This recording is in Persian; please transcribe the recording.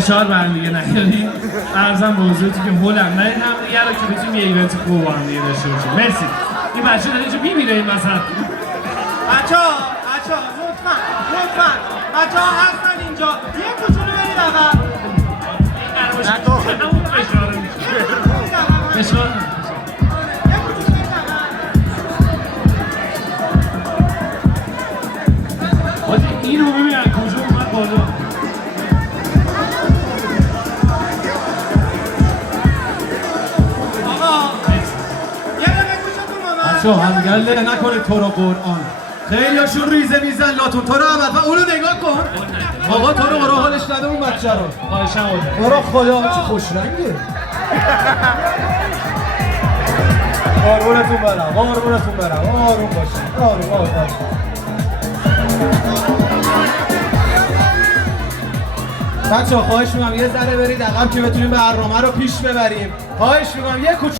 فشار برم دیگه نیاریم. ارزم به حضورتون که هولم نه هم دیگه رو که بتونیم یه ایونت خوب با هم دیگه داشته باشیم. مرسی. این بچه داره اینجا میمیره این وسط. بچه‌ها لطفاً بچه‌ها هستن اینجا یه کوچولو برید عقب. نه تو همون فشار میشه. فشار حاجی این رو ببین کجا اومد بالا. آقا یه دقیقه گوشتون بچه‌ها همگله نکنه تو رو قرآن. خیلیاشون ریزه میزن لاتون تو رو عمد و اونو نگاه کن. آقا تو رو برای حالش نده اون بچه رو. خواهشم بوده. برای خدا چه خوش رنگه. قربونتون برم آروم باشید آروم. بچه‌ها خواهش می‌کنم یه ذره برید عقب که بتونیم برنامه رو پیش ببریم. خواهش می‌کنم یه